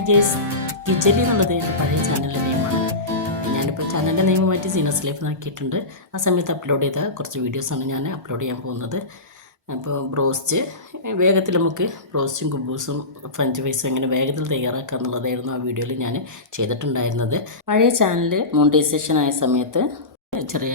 Hi guys, കിച്ചടി എന്നുള്ളത് എൻ്റെ പഴയ ചാനലിൻ്റെ നെയിമാണ്. ഞാനിപ്പോൾ ചാനലിൻ്റെ നെയിം മാറ്റി സീനസ് ലൈഫ് ആക്കിയിട്ടുണ്ട്. ആ സമയത്ത് അപ്ലോഡ് ചെയ്ത കുറച്ച് വീഡിയോസാണ് ഞാൻ അപ്ലോഡ് ചെയ്യാൻ പോകുന്നത്. അപ്പോൾ ബ്രോസ്റ്റ് വേഗത്തിൽ നമുക്ക് ബ്രോസ്റ്റും കുബൂസും ഫ്രഞ്ച് ഫ്രൈസും എങ്ങനെ വേഗത്തിൽ തയ്യാറാക്കുക എന്നുള്ളതായിരുന്നു ആ വീഡിയോയിൽ ഞാൻ ചെയ്തിട്ടുണ്ടായിരുന്നത്. പഴയ ചാനൽ മോണിറ്റൈസേഷൻ ആയ സമയത്ത് ചെറിയ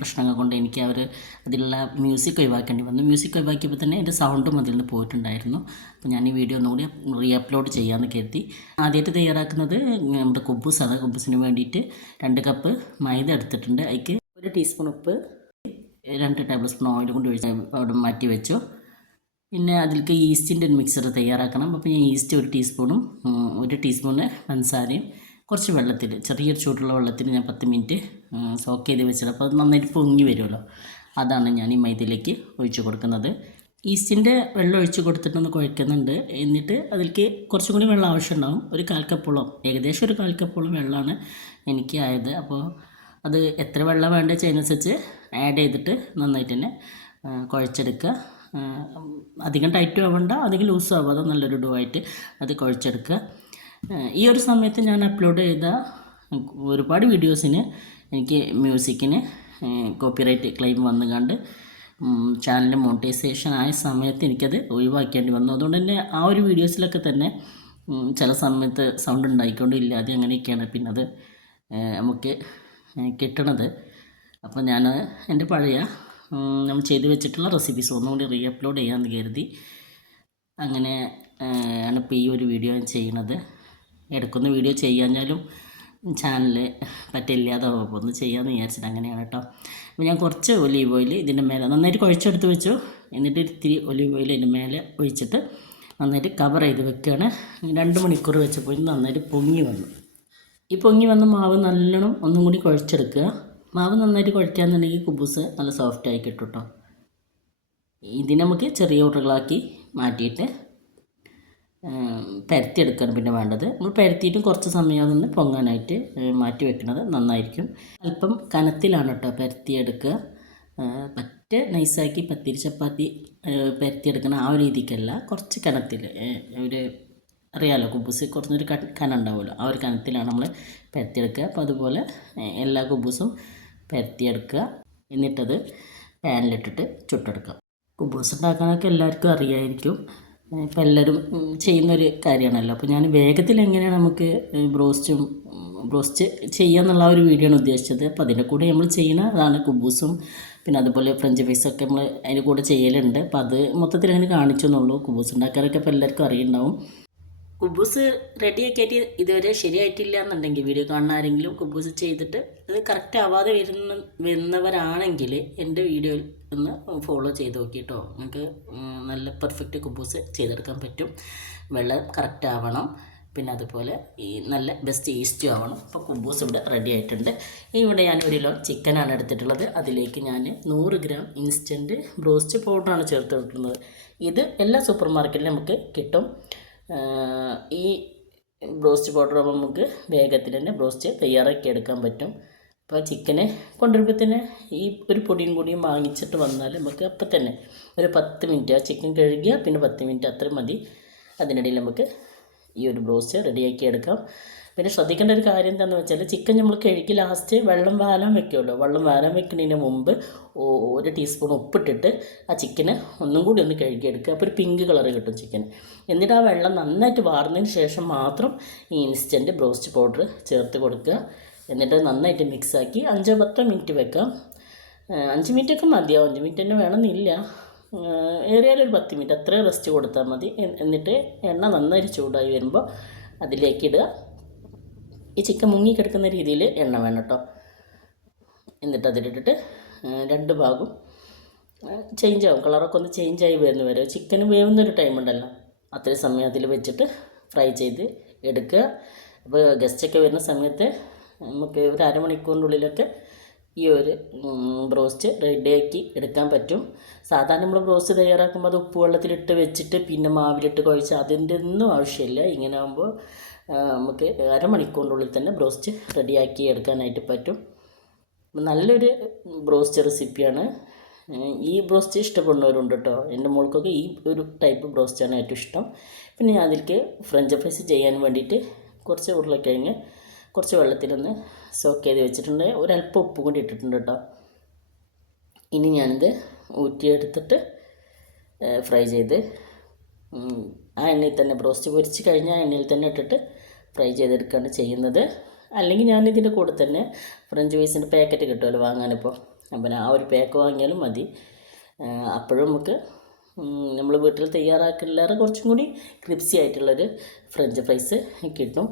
പ്രശ്നങ്ങൾ കൊണ്ട് എനിക്ക് അതിലുള്ള മ്യൂസിക് ഒഴിവാക്കേണ്ടി വന്നു. മ്യൂസിക് ഒഴിവാക്കിയപ്പോൾ തന്നെ എൻ്റെ സൗണ്ടും അതിൽ നിന്ന് പോയിട്ടുണ്ടായിരുന്നു. അപ്പോൾ ഞാൻ ഈ വീഡിയോ ഒന്നുകൂടി റീ അപ്ലോഡ് ചെയ്യാമെന്ന് കരുതി. ആദ്യമായിട്ട് തയ്യാറാക്കുന്നത് നമ്മുടെ കുബൂസാണ്. കുബൂസിന് വേണ്ടിയിട്ട് 2 കപ്പ് മൈദ എടുത്തിട്ടുണ്ട്. അതിലേക്ക് 1 ടീസ്പൂൺ ഉപ്പ്, 2 ടേബിൾ സ്പൂൺ ഓയിൽ കൊണ്ട് ഒഴിച്ച് അവിടെ മാറ്റി വെച്ചു. പിന്നെ അതിലേക്ക് ഈസ്റ്റിൻ്റെ ഒരു മിക്സർ തയ്യാറാക്കണം. അപ്പോൾ ഞാൻ ഈസ്റ്റ് 1 ടീസ്പൂണും 1 ടീസ്പൂണ് പഞ്ചസാരയും കുറച്ച് വെള്ളത്തിൽ, ചെറിയൊരു ചൂടുള്ള വെള്ളത്തിൽ ഞാൻ 10 മിനിറ്റ് സോക്ക് ചെയ്ത് വെച്ചത്. അപ്പോൾ അത് നന്നായിട്ട് പൊങ്ങി വരുമല്ലോ. അതാണ് ഞാൻ ഈ മൈദയിലേക്ക് ഒഴിച്ച് കൊടുക്കുന്നത്. ഈസ്റ്റിൻ്റെ വെള്ളം ഒഴിച്ച് കൊടുത്തിട്ടൊന്ന് കുഴക്കുന്നുണ്ട്. എന്നിട്ട് അതിലേക്ക് കുറച്ചും കൂടി വെള്ളം ആവശ്യമുണ്ടാകും. ഒരു 1/4 കപ്പോളം, ഏകദേശം ഒരു 1/4 കപ്പോളം വെള്ളമാണ് എനിക്ക് ആയത്. അപ്പോൾ അത് എത്ര വെള്ളം വേണ്ടത് അതിനനുസരിച്ച് ആഡ് ചെയ്തിട്ട് നന്നായിട്ട് തന്നെ കുഴച്ചെടുക്കുക. അധികം ടൈറ്റും ആവണ്ട, അധികം ലൂസും ആവാതെ നല്ലൊരു ഡോ ആയിട്ട് അത് കുഴച്ചെടുക്കുക. ഈ ഒരു സമയത്ത് ഞാൻ അപ്ലോഡ് ചെയ്ത ഒരുപാട് വീഡിയോസിന് എനിക്ക് മ്യൂസിക്കിന് കോപ്പിറൈറ്റ് ക്ലെയിം വന്നുകൊണ്ട് ചാനൽ മോണിറ്റൈസേഷൻ ആയ സമയത്ത് എനിക്കത് ഒഴിവാക്കേണ്ടി വന്നു. അതുകൊണ്ട് തന്നെ ആ ഒരു വീഡിയോസിലൊക്കെ തന്നെ ചില സമയത്ത് സൗണ്ട് ഉണ്ടായിക്കൊണ്ടില്ല, അത് അങ്ങനെയൊക്കെയാണ് പിന്നെ അത് നമുക്ക് കിട്ടണത്. അപ്പോൾ ഞാൻ എൻ്റെ പഴയ നമ്മൾ ചെയ്ത് വെച്ചിട്ടുള്ള റെസിപ്പീസ് ഒന്നുകൂടി റീ അപ്ലോഡ് ചെയ്യാമെന്ന് കരുതി. അങ്ങനെ ആണ് ഇപ്പോൾ ഈ ഒരു വീഡിയോ ഞാൻ ചെയ്യുന്നത്. ഇടയ്ക്കൊന്ന് വീഡിയോ ചെയ്യാഞ്ഞാലും ചാനൽ പറ്റില്ലാതാവും. അപ്പോൾ ഒന്ന് ചെയ്യാമെന്ന് വിചാരിച്ചിട്ട് അങ്ങനെയാണ് കേട്ടോ. അപ്പോൾ ഞാൻ കുറച്ച് ഒലീവ് ഓയിൽ ഇതിൻ്റെ മേലെ നന്നായിട്ട് കുഴച്ചെടുത്ത് വെച്ചു. എന്നിട്ട് ഇത്തിരി ഒലീവ് ഓയിൽ ഇതിൻ്റെ മേലെ ഒഴിച്ചിട്ട് നന്നായിട്ട് കവർ ചെയ്ത് വെക്കുകയാണ്. 2 മണിക്കൂർ വെച്ചപ്പോൾ നന്നായിട്ട് പൊങ്ങി വന്നു. ഈ പൊങ്ങി വന്ന മാവ് നല്ലോണം ഒന്നും കൂടി കുഴച്ചെടുക്കുക. മാവ് നന്നായിട്ട് കുഴയ്ക്കാന്നുണ്ടെങ്കിൽ കുബൂസ് നല്ല സോഫ്റ്റായി കിട്ടും കേട്ടോ. ഇതിന് നമുക്ക് ചെറിയ ഉരുളകളാക്കി മാറ്റിയിട്ട് പരത്തിയെടുക്കുകയാണ് പിന്നെ വേണ്ടത്. നമ്മൾ പരത്തിയിട്ടും കുറച്ച് സമയം അതൊന്ന് പൊങ്ങാനായിട്ട് മാറ്റി വെക്കുന്നത് നന്നായിരിക്കും. അല്പം കനത്തിലാണ് കേട്ടോ പരത്തിയെടുക്കുക. പറ്റ നൈസാക്കി പത്തിരി ചപ്പാത്തി പരത്തിയെടുക്കുന്ന ആ ഒരു രീതിക്കല്ല, കുറച്ച് കനത്തിൽ. അറിയാമല്ലോ കുബൂസ് കുറച്ചൊരു കനം ഉണ്ടാവുമല്ലോ, ആ ഒരു കനത്തിലാണ് നമ്മൾ പരത്തിയെടുക്കുക. അപ്പോൾ അതുപോലെ എല്ലാ കുബൂസും പരത്തിയെടുക്കുക. എന്നിട്ടത് പാനിലിട്ടിട്ട് ചുട്ടെടുക്കുക. കുബൂസ് ഉണ്ടാക്കാനൊക്കെ എല്ലാവർക്കും അറിയാമായിരിക്കും. ഇപ്പോൾ എല്ലാവരും ചെയ്യുന്നൊരു കാര്യമാണല്ലോ. അപ്പോൾ ഞാൻ വേഗത്തിൽ എങ്ങനെയാണ് നമുക്ക് ബ്രോസ്റ്റ് ചെയ്യാന്നുള്ള ഒരു വീഡിയോ ആണ് ഉദ്ദേശിച്ചത്. അപ്പോൾ അതിൻ്റെ കൂടെ നമ്മൾ ചെയ്യുന്ന അതാണ് കുബൂസും പിന്നെ അതുപോലെ ഫ്രഞ്ച് ഫ്രൈസൊക്കെ നമ്മൾ അതിൻ്റെ കൂടെ ചെയ്യലുണ്ട്. അപ്പോൾ അത് മൊത്തത്തിൽ അങ്ങനെ കാണിച്ചെന്നുള്ളൂ. കുബൂസ് ഉണ്ടാക്കാനൊക്കെ ഇപ്പോൾ എല്ലാവർക്കും അറിയുണ്ടാവും. കുബൂസ് റെഡിയാക്കിയിട്ട് ഇതുവരെ ശരിയായിട്ടില്ല എന്നുണ്ടെങ്കിൽ വീഡിയോ കാണുന്ന ആരെങ്കിലും കുബൂസ് ചെയ്തിട്ട് അത് കറക്റ്റ് ആവാതെ വരുന്നവരാണെങ്കിൽ എൻ്റെ വീഡിയോയിൽ ഒന്ന് ഫോളോ ചെയ്ത് നോക്കിയിട്ടോ. നിങ്ങൾക്ക് നല്ല പെർഫെക്റ്റ് കുബൂസ് ചെയ്തെടുക്കാൻ പറ്റും. വെള്ളം കറക്റ്റ് ആവണം, പിന്നെ അതുപോലെ ഈ നല്ല ബെസ്റ്റ് ഈസ്റ്റും ആവണം. അപ്പോൾ കുബൂസ് ഇവിടെ റെഡി ആയിട്ടുണ്ട്. ഇവിടെ ഞാൻ 1 കിലോ ചിക്കനാണ് എടുത്തിട്ടുള്ളത്. അതിലേക്ക് ഞാൻ 100 ഗ്രാം ഇൻസ്റ്റൻറ്റ് ബ്രോസ്റ്റ് പൗഡറാണ് ചേർത്തിട്ടുള്ളത്. ഇത് എല്ലാ സൂപ്പർ മാർക്കറ്റിലും നമുക്ക് കിട്ടും. ഈ ബ്രോസ്റ്റ് പൗഡർ ആകുമ്പോൾ നമുക്ക് വേഗത്തിൽ തന്നെ ബ്രോസ്റ്റ് തയ്യാറാക്കി എടുക്കാൻ പറ്റും. അപ്പോൾ ചിക്കനെ കൊണ്ടുവരുമ്പോൾ തന്നെ ഈ ഒരു പൊടിയും കൂടിയും വാങ്ങിച്ചിട്ട് വന്നാൽ നമുക്ക് അപ്പം തന്നെ ഒരു 10 മിനിറ്റ് ആ ചിക്കൻ കഴുകിയാൽ പിന്നെ 10 മിനിറ്റ് അത്ര മതി. അതിനിടയിൽ നമുക്ക് ഈ ഒരു ബ്രോസ്റ്റ് റെഡിയാക്കി എടുക്കാം. പിന്നെ ശ്രദ്ധിക്കേണ്ട ഒരു കാര്യം എന്താണെന്ന് വെച്ചാൽ ചിക്കൻ നമ്മൾ കഴുകി ലാസ്റ്റ് വെള്ളം വാരാൻ വെക്കുമല്ലോ. വെള്ളം വാരാൻ വെക്കുന്നതിന് മുമ്പ് 1 ടീസ്പൂൺ ഉപ്പിട്ടിട്ട് ആ ചിക്കന് ഒന്നും കൂടി ഒന്ന് കഴുകിയെടുക്കുക. അപ്പോൾ ഒരു പിങ്ക് കളർ കിട്ടും ചിക്കൻ. എന്നിട്ട് ആ വെള്ളം നന്നായിട്ട് വാർന്നതിന് ശേഷം മാത്രം ഈ ഇൻസ്റ്റൻറ്റ് ബ്രോസ്റ്റ് പൗഡർ ചേർത്ത് കൊടുക്കുക. എന്നിട്ട് നന്നായിട്ട് മിക്സാക്കി 5-10 മിനിറ്റ് വെക്കാം. 5 മിനിറ്റൊക്കെ മതിയാവും, 5 മിനിറ്റ് തന്നെ വേണമെന്നില്ല. ഏറിയാലും ഒരു 10 മിനിറ്റ് അത്രയും റെസ്റ്റ് കൊടുത്താൽ മതി. എന്നിട്ട് എണ്ണ നന്നായിട്ട് ചൂടായി വരുമ്പോൾ അതിലേക്ക് ഇടുക. ഈ ചിക്കൻ മുങ്ങിക്കിടക്കുന്ന രീതിയിൽ എണ്ണ വേണം കേട്ടോ. എന്നിട്ട് അതിലിട്ടിട്ട് 2 ഭാഗവും ചേഞ്ച് ആവും, കളറൊക്കെ ഒന്ന് ചേഞ്ചായി വരുന്ന വരെ ചിക്കൻ വേവുന്നൊരു ടൈം ഉണ്ടല്ലോ, അത്രയും സമയം അതിൽ വെച്ചിട്ട് ഫ്രൈ ചെയ്ത് എടുക്കുക. അപ്പോൾ ഗസ്റ്റൊക്കെ വരുന്ന സമയത്ത് നമുക്ക് ഒരു അരമണിക്കൂറിനുള്ളിലൊക്കെ ഈ ഒരു ബ്രോസ്റ്റ് റെഡിയാക്കി എടുക്കാൻ പറ്റും. സാധാരണ നമ്മൾ ബ്രോസ്റ്റ് തയ്യാറാക്കുമ്പോൾ അത് ഉപ്പ് വെള്ളത്തിലിട്ട് വെച്ചിട്ട് പിന്നെ മാവിലിട്ട് കുഴച്ച് അതിൻ്റെ ഒന്നും ആവശ്യമില്ല. ഇങ്ങനെ ആകുമ്പോൾ നമുക്ക് അരമണിക്കൂറിനുള്ളിൽ തന്നെ ബ്രോസ്റ്റ് റെഡിയാക്കി എടുക്കാനായിട്ട് പറ്റും. നല്ലൊരു ബ്രോസ്റ്റ് റെസിപ്പിയാണ്. ഈ ബ്രോസ്റ്റ് ഇഷ്ടപ്പെടുന്നവരുണ്ട് കേട്ടോ. എൻ്റെ മോൾക്കൊക്കെ ഈ ഒരു ടൈപ്പ് ബ്രോസ്റ്റാണ് ഏറ്റവും ഇഷ്ടം. പിന്നെ ഞാൻ അതിലേക്ക് ഫ്രഞ്ച് ഫ്രൈസ് ചെയ്യാൻ വേണ്ടിയിട്ട് കുറച്ച് ഉരുളക്കിഴങ്ങ് കുറച്ച് വെള്ളത്തിലൊന്ന് സോക്ക് ചെയ്ത് വെച്ചിട്ടുണ്ട്. ഒരല്പം ഉപ്പ് കൂടി ഇട്ടിട്ടുണ്ട് കേട്ടോ. ഇനി ഞാനിത് ഊറ്റിയെടുത്തിട്ട് ഫ്രൈ ചെയ്ത് ആ എണ്ണയിൽ തന്നെ ബ്രോസ്റ്റ് പൊരിച്ച് കഴിഞ്ഞാൽ ആ എണ്ണയിൽ തന്നെ ഇട്ടിട്ട് ഫ്രൈ ചെയ്തെടുക്കുകയാണ് ചെയ്യുന്നത്. അല്ലെങ്കിൽ ഞാനിതിൻ്റെ കൂടെ തന്നെ ഫ്രഞ്ച് ഫ്രൈസിൻ്റെ പാക്കറ്റ് കിട്ടുമല്ലോ വാങ്ങാനിപ്പോൾ. അപ്പം ആ ഒരു പാക്ക് വാങ്ങിയാലും മതി. അപ്പോഴും നമുക്ക് നമ്മൾ വീട്ടിൽ തയ്യാറാക്കില്ലാതെ കുറച്ചും കൂടി ക്രിപ്സി ആയിട്ടുള്ളൊരു ഫ്രഞ്ച് ഫ്രൈസ് കിട്ടും.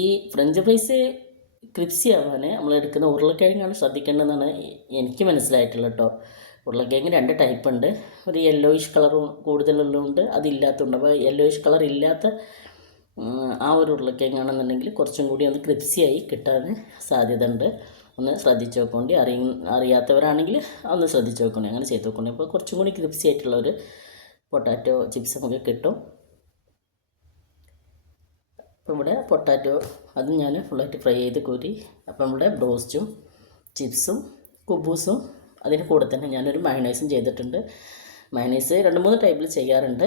ഈ ഫ്രഞ്ച് ഫ്രൈസ് ക്രിപ്സി ആവാൻ നമ്മൾ എടുക്കുന്ന ഉരുളക്കിഴങ്ങാണ് ശ്രദ്ധിക്കേണ്ടതെന്നാണ് എനിക്ക് മനസ്സിലായിട്ടുള്ളത് കേട്ടോ. ഉരുളക്കിഴങ്ങ് 2 ടൈപ്പ് ഉണ്ട്. ഒരു യെല്ലോയിഷ് കളർ കൂടുതലുള്ളതുണ്ട്, അതില്ലാത്തതുണ്ട്. അപ്പോൾ യെല്ലോയിഷ് കളർ ഇല്ലാത്ത ആ ഒരു ഉരുളക്കിഴങ്ങാണെന്നുണ്ടെങ്കിൽ കുറച്ചും കൂടി ഒന്ന് ക്രിപ്സിയായി കിട്ടാൻ സാധ്യത ഉണ്ട്. ഒന്ന് ശ്രദ്ധിച്ച് നോക്കോണ്ടി. അറിയാത്തവരാണെങ്കിൽ ഒന്ന് ശ്രദ്ധിച്ച് നോക്കണേ, അങ്ങനെ ചെയ്ത് നോക്കണേ. അപ്പോൾ കുറച്ചും കൂടി ക്രിപ്സി ആയിട്ടുള്ള ഒരു പൊട്ടാറ്റോ ചിപ്സ് നമുക്ക് കിട്ടും. അപ്പോൾ ഇവിടെ പൊട്ടാറ്റോ അതും ഞാൻ ഫുള്ളായിട്ട് ഫ്രൈ ചെയ്ത് കോരി. അപ്പോൾ നമ്മുടെ ബ്രോസ്റ്റും ചിപ്സും കുബൂസും അതിന് കൂടെ തന്നെ ഞാനൊരു മയണൈസും ചെയ്തിട്ടുണ്ട്. മയണൈസ് 2-3 ടൈപ്പിൽ ചെയ്യാറുണ്ട്.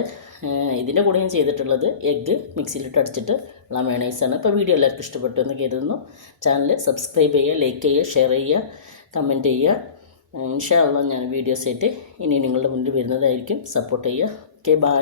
ഇതിൻ്റെ കൂടെ ഞാൻ ചെയ്തിട്ടുള്ളത് എഗ്ഗ് മിക്സിയിലിട്ട് അടിച്ചിട്ട് ഉള്ള മയണൈസാണ്. അപ്പോൾ വീഡിയോ എല്ലാവർക്കും ഇഷ്ടപ്പെട്ടു എന്ന് കരുതുന്നു. ചാനൽ സബ്സ്ക്രൈബ് ചെയ്യുക, ലൈക്ക് ചെയ്യുക, ഷെയർ ചെയ്യുക, കമൻറ്റ് ചെയ്യുക. ഇൻഷാ അല്ലാഹ് ഞാൻ വീഡിയോസായിട്ട് ഇനി നിങ്ങളുടെ മുന്നിൽ വരുന്നതായിരിക്കും. സപ്പോർട്ട് ചെയ്യുക. Okay, by.